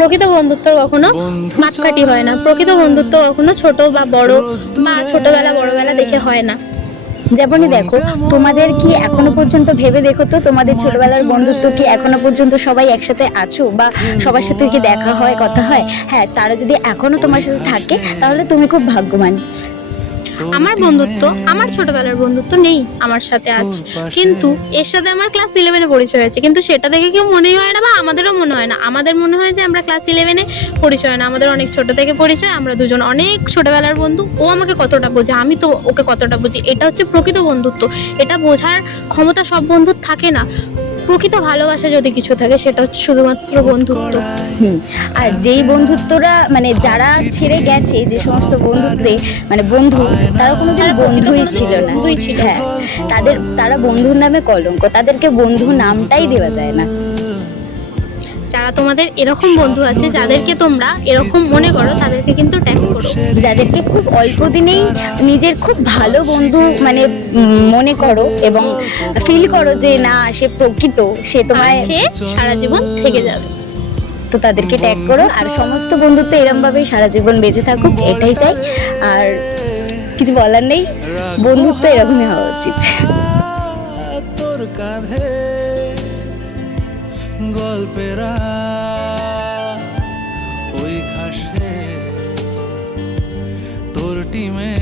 প্রকৃত বন্ধুত্ব কখনো মাপকাঠি হয় না, প্রকৃত বন্ধুত্ব কখনো ছোট বা বড় বা ছোটবেলা বড়বেলা দেখে হয় না। যেমনই দেখো, তোমাদের কি এখনো পর্যন্ত ভেবে দেখো তো, তোমাদের ছোটবেলার বন্ধুত্ব কি এখনো পর্যন্ত সবাই একসাথে আছো, বা সবার সাথে কি দেখা হয়, কথা হয়? হ্যাঁ, তারা যদি এখনো তোমার সাথে থাকে তাহলে তুমি খুব ভাগ্যবান। আমার বন্ধুত্ব, আমার ছোটবেলার বন্ধুত্ব নেই আমার সাথে আছে, কিন্তু এর সাথে আমার ক্লাস 11-এ পরিচয় হয়েছে, কিন্তু সেটা দেখে কেউ মনেই হয় না বা আমাদেরও মনে হয় না। আমাদের মনে হয় যে আমরা ক্লাস 11-এ পরিচয় না, আমাদের অনেক ছোট থেকে পরিচয়, আমরা দুজন অনেক ছোটবেলার বন্ধু। ও আমাকে কতটা বোঝে, আমি তো ওকে কতটা বুঝি, এটা হচ্ছে প্রকৃত বন্ধুত্ব। এটা বোঝার ক্ষমতা সব বন্ধুর থাকে না। প্রকৃত ভালোবাসা যদি কিছু থাকে সেটা হচ্ছে শুধুমাত্র বন্ধুত্ব। আর যেই বন্ধুত্বরা মানে যারা ছেড়ে গেছে, যে সমস্ত বন্ধুত্বে মানে বন্ধু, তারা কোনোদিন তারা প্রকৃত বন্ধুই ছিল না। বন্ধুই ছিল না। হ্যাঁ, তারা বন্ধুর নামে কলঙ্ক, তাদেরকে বন্ধু নামটাই দেওয়া যায় না। যারা তোমাদের এরকম বন্ধু আছে, যাদেরকে তোমরা এরকম মনে করো, তাদেরকে কিন্তু ট্যাগ করো। যাদেরকে খুব অল্প দিনেই নিজের খুব ভালো বন্ধু মানে মনে করো এবং ফিল করো যে না, সে প্রকৃত, সে আর তোমায়, সে সারা জীবন থেকে যাবে। তো তাদেরকে ট্যাগ করো। আর সমস্ত বন্ধুত্ব এরম ভাবেই সারা জীবন বেঁচে থাকুক, এটাই চাই। আর কিছু বলার নেই, বন্ধুত্ব এরকমই হওয়া উচিত। তোর কাঁধে গল্পেরা ওই ঘাসে তোর টিমে